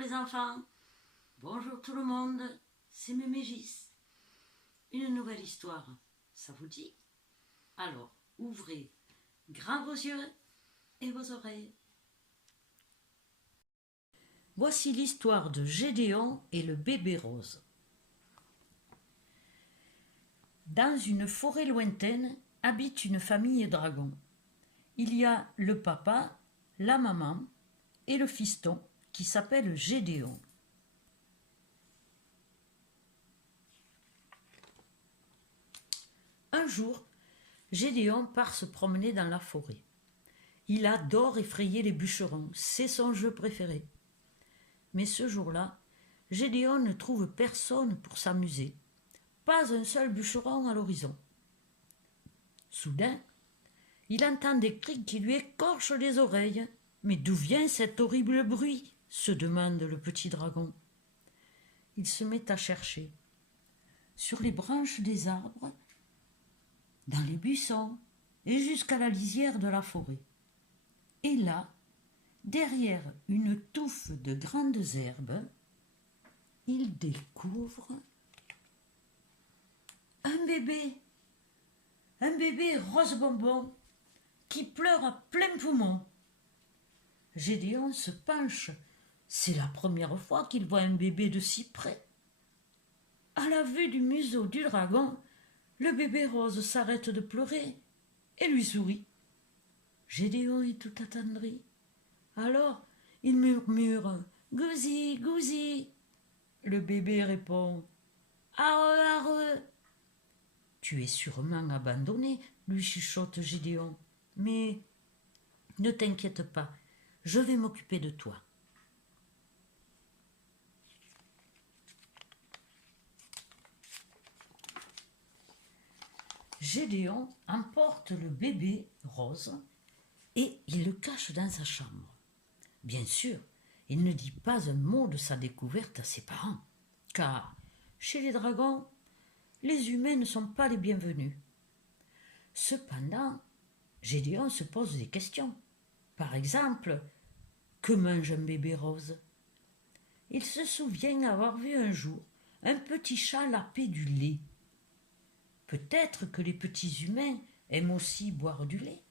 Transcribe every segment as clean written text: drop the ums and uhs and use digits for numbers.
les enfants, bonjour tout le monde, c'est Mémégis. Une nouvelle histoire, ça vous dit? Alors, ouvrez grand vos yeux et vos oreilles. Voici l'histoire de Gédéon et le bébé rose. Dans une forêt lointaine habite une famille dragons. Il y a le papa, la maman et le fiston qui s'appelle Gédéon. Un jour, Gédéon part se promener dans la forêt. Il adore effrayer les bûcherons, c'est son jeu préféré. Mais ce jour-là, Gédéon ne trouve personne pour s'amuser. Pas un seul bûcheron à l'horizon. Soudain, il entend des cris qui lui écorchent les oreilles. Mais d'où vient cet horrible bruit? Se demande le petit dragon. Il se met à chercher. Sur les branches des arbres, dans les buissons et jusqu'à la lisière de la forêt. Et là, derrière une touffe de grandes herbes, il découvre un bébé rose bonbon qui pleure à plein poumon. Gédéon se penche. C'est la première fois qu'il voit un bébé de si près. À la vue du museau du dragon, le bébé rose s'arrête de pleurer et lui sourit. Gédéon est tout attendri. Alors, il murmure « Gousi, gousi !» Le bébé répond « Arre, arre !» « Tu es sûrement abandonné, » lui chuchote Gédéon. « Mais ne t'inquiète pas, je vais m'occuper de toi. » Gédéon emporte le bébé rose et il le cache dans sa chambre. Bien sûr, il ne dit pas un mot de sa découverte à ses parents, car chez les dragons, les humains ne sont pas les bienvenus. Cependant, Gédéon se pose des questions. Par exemple, que mange un bébé rose? Il se souvient avoir vu un jour un petit chat laper du lait. Peut-être que les petits humains aiment aussi boire du lait.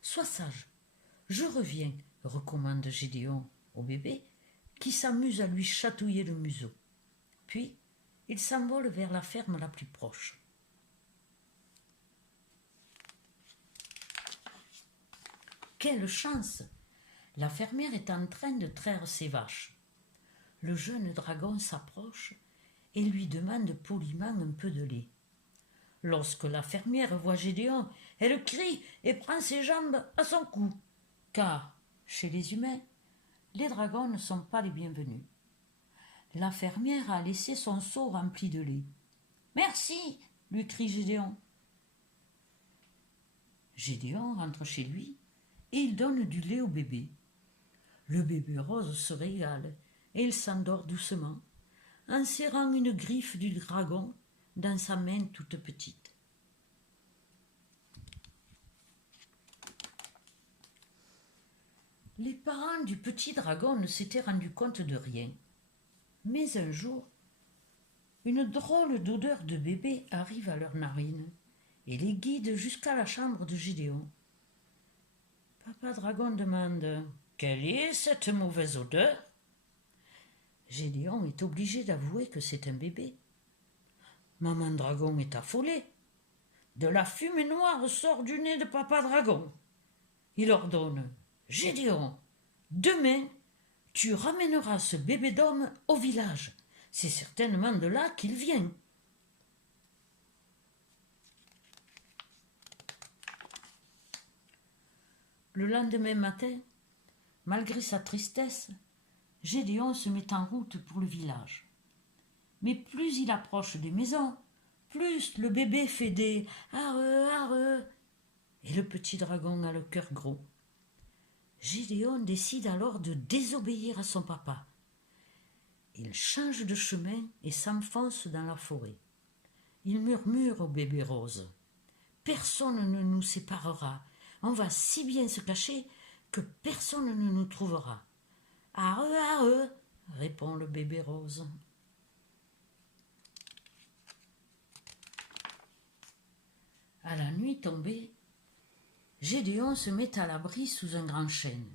Sois sage, je reviens, recommande Gédéon au bébé, qui s'amuse à lui chatouiller le museau. Puis, il s'envole vers la ferme la plus proche. Quelle chance! La fermière est en train de traire ses vaches. Le jeune dragon s'approche et lui demande poliment un peu de lait. Lorsque la fermière voit Gédéon, elle crie et prend ses jambes à son cou, car, chez les humains, les dragons ne sont pas les bienvenus. La fermière a laissé son seau rempli de lait. « Merci !» lui crie Gédéon. Gédéon rentre chez lui et il donne du lait au bébé. Le bébé rose se régale et il s'endort doucement, en serrant une griffe du dragon dans sa main toute petite. Les parents du petit dragon ne s'étaient rendus compte de rien. Mais un jour, une drôle d'odeur de bébé arrive à leurs narines et les guide jusqu'à la chambre de Gédéon. Papa Dragon demande « Quelle est cette mauvaise odeur ?» Gédéon est obligé d'avouer que c'est un bébé. Maman Dragon est affolée. De la fumée noire sort du nez de Papa Dragon. Il ordonne « Gédéon, demain, tu ramèneras ce bébé d'homme au village. C'est certainement de là qu'il vient. » Le lendemain matin, malgré sa tristesse, Gédéon se met en route pour le village. Mais plus il approche des maisons, plus le bébé fait des « arre, arre » et le petit dragon a le cœur gros. Gédéon décide alors de désobéir à son papa. Il change de chemin et s'enfonce dans la forêt. Il murmure au bébé rose « Personne ne nous séparera. On va si bien se cacher que personne ne nous trouvera. Arre, arre, répond le bébé rose. À la nuit tombée, Gédéon se met à l'abri sous un grand chêne.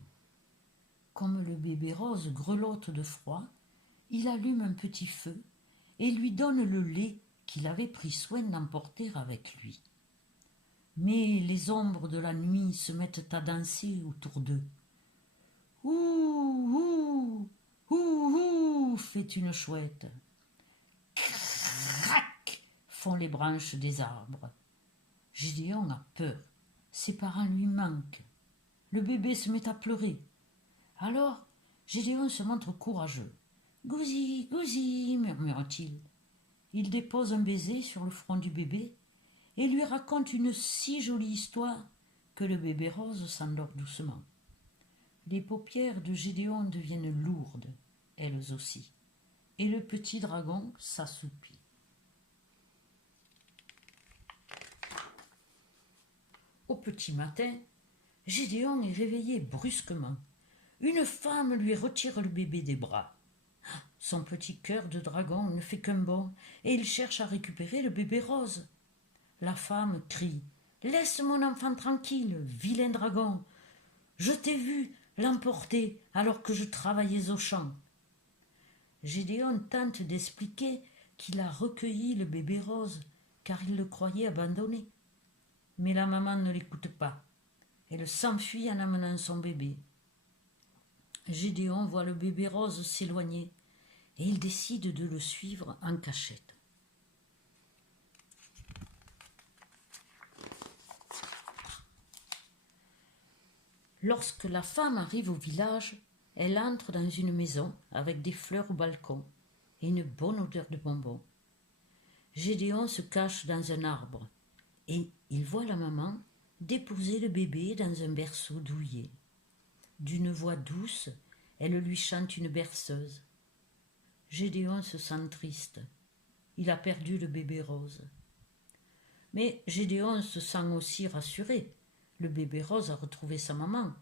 Comme le bébé rose grelotte de froid, il allume un petit feu et lui donne le lait qu'il avait pris soin d'emporter avec lui. Mais les ombres de la nuit se mettent à danser autour d'eux. Ouh, ouh, ouh, ouh, fait une chouette. Crac, font les branches des arbres. Gédéon a peur. Ses parents lui manquent. Le bébé se met à pleurer. Alors, Gédéon se montre courageux. Gousi, gousi, murmure-t-il. Il dépose un baiser sur le front du bébé et lui raconte une si jolie histoire que le bébé rose s'endort doucement. Les paupières de Gédéon deviennent lourdes, elles aussi, et le petit dragon s'assoupit. Au petit matin, Gédéon est réveillé brusquement. Une femme lui retire le bébé des bras. Son petit cœur de dragon ne fait qu'un bond et il cherche à récupérer le bébé rose. La femme crie « Laisse mon enfant tranquille, vilain dragon. Je t'ai vu l'emporter alors que je travaillais au champ. » Gédéon tente d'expliquer qu'il a recueilli le bébé rose car il le croyait abandonné. Mais la maman ne l'écoute pas. Elle s'enfuit en amenant son bébé. Gédéon voit le bébé rose s'éloigner et il décide de le suivre en cachette. Lorsque la femme arrive au village, elle entre dans une maison avec des fleurs au balcon et une bonne odeur de bonbons. Gédéon se cache dans un arbre et il voit la maman déposer le bébé dans un berceau douillet. D'une voix douce, elle lui chante une berceuse. Gédéon se sent triste. Il a perdu le bébé rose. Mais Gédéon se sent aussi rassuré. Le bébé rose a retrouvé sa maman.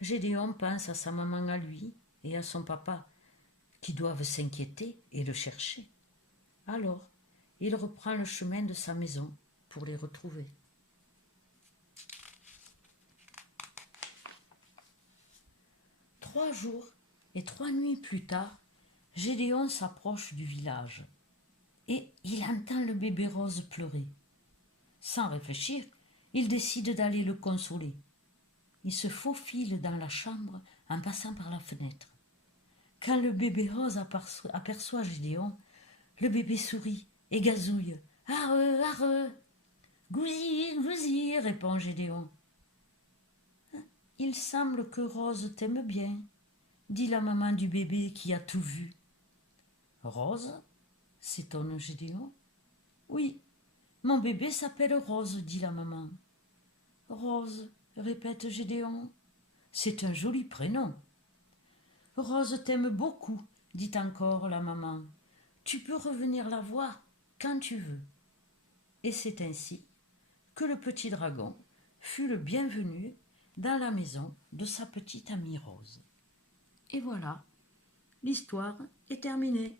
Gédéon pense à sa maman à lui et à son papa, qui doivent s'inquiéter et le chercher. Alors, il reprend le chemin de sa maison pour les retrouver. Trois jours et 3 nuits plus tard, Gédéon s'approche du village et il entend le bébé rose pleurer. Sans réfléchir, il décide d'aller le consoler. Il se faufile dans la chambre en passant par la fenêtre. Quand le bébé rose aperçoit Gédéon, le bébé sourit et gazouille. « Arre, arre !»« Gousi, gousi !» répond Gédéon. « Il semble que Rose t'aime bien, » dit la maman du bébé qui a tout vu. « Rose ?» s'étonne Gédéon. « Oui, mon bébé s'appelle Rose, » dit la maman. « Rose, » répète Gédéon. « C'est un joli prénom. »« Rose t'aime beaucoup, » dit encore la maman. « Tu peux revenir la voir quand tu veux. » Et c'est ainsi que le petit dragon fut le bienvenu dans la maison de sa petite amie Rose. Et voilà, l'histoire est terminée.